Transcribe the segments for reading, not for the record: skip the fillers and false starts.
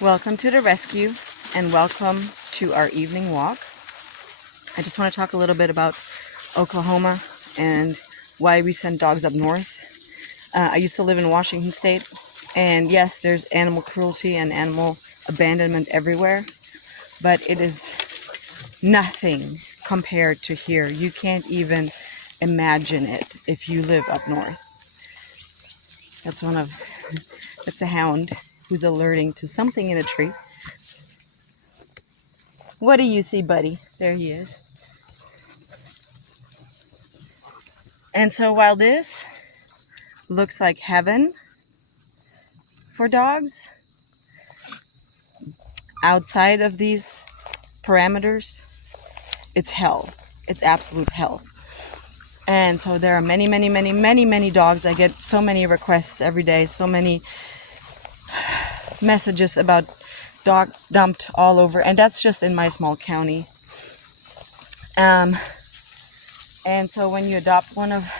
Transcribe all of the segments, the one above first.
Welcome to the rescue and welcome to our evening walk. I just want to talk a little bit about Oklahoma and why we send dogs up north. I used to live in Washington State, and yes, there's animal cruelty and animal abandonment everywhere, but it is nothing compared to here. You can't even imagine it if you live up north. That's a hound who's alerting to something in a tree. What do you see, buddy? There he is. And so while this looks like heaven for dogs, outside of these parameters, it's hell. It's absolute hell. And so there are many dogs. I get so many requests every day, so many messages about dogs dumped all over, and that's just in my small county. And so when you adopt one of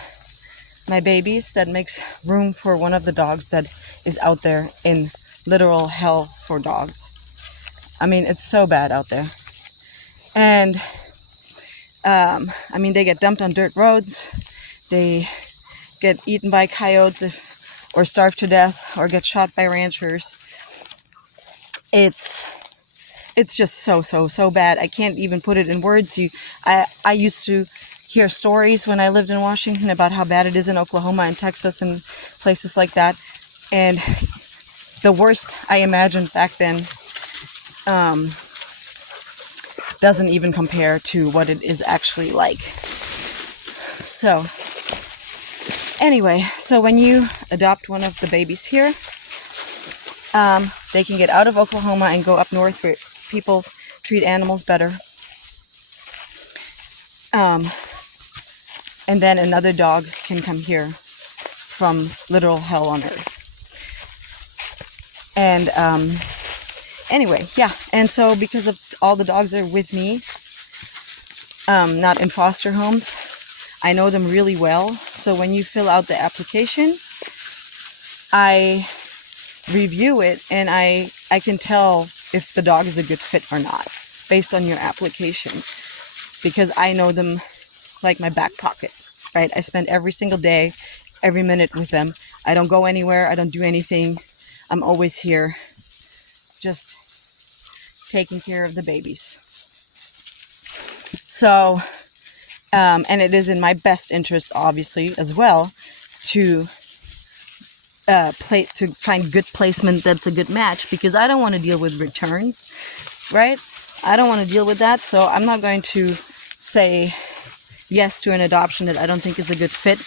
my babies, that makes room for one of the dogs that is out there in literal hell for dogs. I mean, it's so bad out there. And they get dumped on dirt roads. They get eaten by coyotes or starve to death or get shot by ranchers. It's just so bad. I can't even put it in words. I used to hear stories when I lived in Washington about how bad it is in Oklahoma and Texas and places like that. And the worst I imagined back then doesn't even compare to what it is actually like. So anyway, so when you adopt one of the babies here, they can get out of Oklahoma and go up north where people treat animals better. And then another dog can come here from literal hell on earth. And anyway, yeah. And so because of all the dogs are with me, not in foster homes, I know them really well. So when you fill out the application, I review it and I can tell if the dog is a good fit or not based on your application, because I know them like my back pocket, right? I spend every single day, every minute with them. I don't go anywhere. I don't do anything. I'm always here just taking care of the babies. So, and it is in my best interest, obviously, as well, to find good placement that's a good match, because I don't want to deal with returns, right? I don't want to deal with that, so I'm not going to say yes to an adoption that I don't think is a good fit.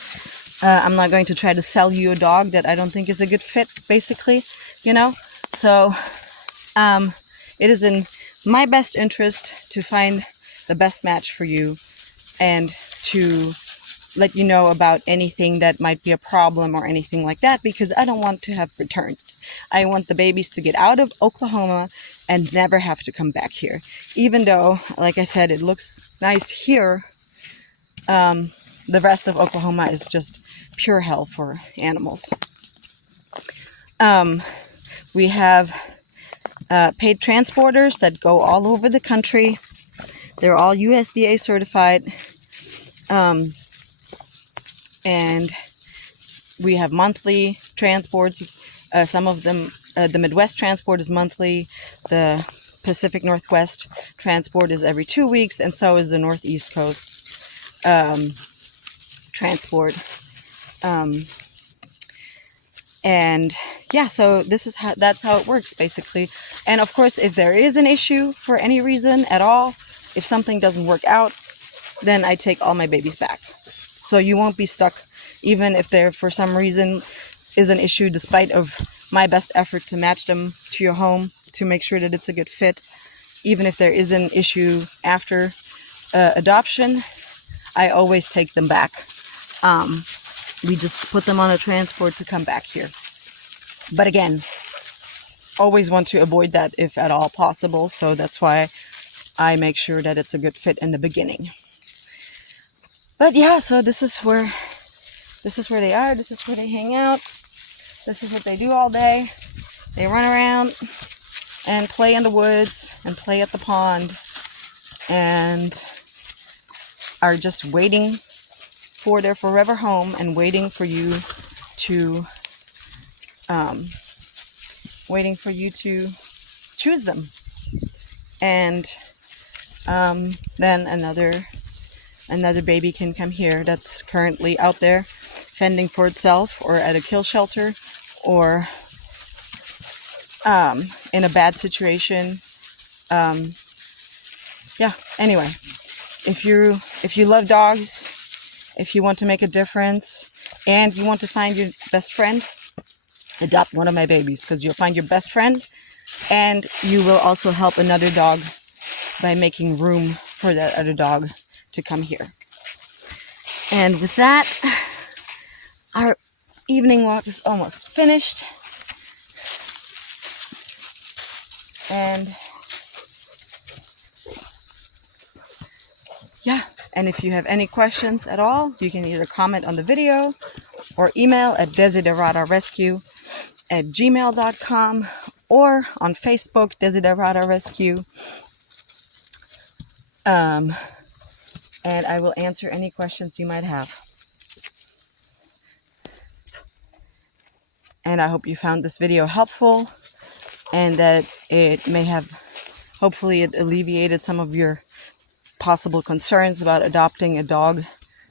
I'm not going to try to sell you a dog that I don't think is a good fit, basically, So it is in my best interest to find the best match for you and to let you know about anything that might be a problem or anything like that, because I don't want to have returns. I want the babies to get out of Oklahoma and never have to come back here. Even though, like I said, it looks nice here, the rest of Oklahoma is just pure hell for animals. We have paid transporters that go all over the country. They're all USDA certified. And we have monthly transports. Some of them, the Midwest transport is monthly. The Pacific Northwest transport is every 2 weeks, and so is the Northeast Coast transport. And yeah, so that's how it works, basically. And of course, if there is an issue for any reason at all, if something doesn't work out, then I take all my babies back. So you won't be stuck, even if there for some reason is an issue, despite of my best effort to match them to your home, to make sure that it's a good fit. Even if there is an issue after adoption, I always take them back. We just put them on a transport to come back here. But again, always want to avoid that if at all possible. So that's why I make sure that it's a good fit in the beginning. But yeah, so this is where they are. This is where they hang out. This is what they do all day. They run around. and play in the woods and play at the pond and are just waiting for their forever home and waiting for you to choose them. And then another baby can come here that's currently out there fending for itself or at a kill shelter or in a bad situation. Yeah, anyway, if you love dogs, if you want to make a difference and you want to find your best friend, adopt one of my babies, because you'll find your best friend and you will also help another dog by making room for that other dog to come here. And with that, our evening walk is almost finished. And yeah, and if you have any questions at all, you can either comment on the video or email at desideratarescue@gmail.com or on Facebook, Desiderata Rescue. And I will answer any questions you might have. And I hope you found this video helpful and that it may have, hopefully it alleviated some of your possible concerns about adopting a dog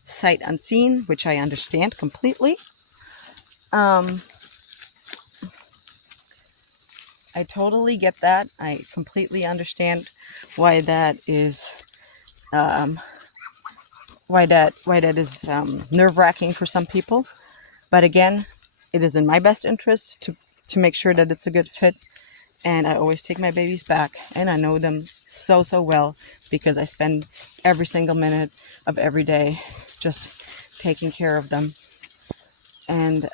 sight unseen, which I understand completely. I totally get that. I completely understand why that is nerve-wracking for some people. But again, it is in my best interest to make sure that it's a good fit. And I always take my babies back, and I know them so well because I spend every single minute of every day just taking care of them. And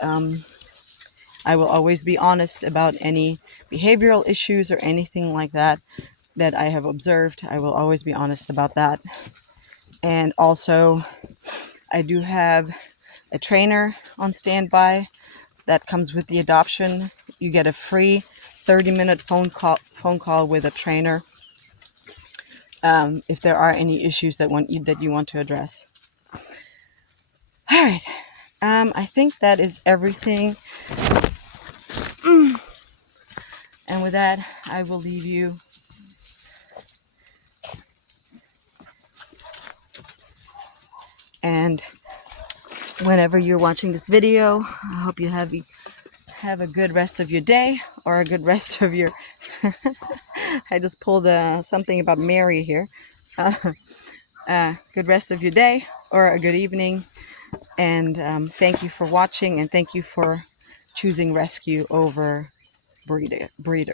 I will always be honest about any behavioral issues or anything like that I have observed. I will always be honest about that. And also, I do have a trainer on standby that comes with the adoption. You get a free 30-minute phone call with a trainer if there are any issues that you want to address. All right, I think that is everything. And with that, I will leave you. And whenever you're watching this video, I hope you have a good rest of your day or a good rest of your I just pulled something about Mary here. Good rest of your day or a good evening. And thank you for watching, and thank you for choosing rescue over breeder.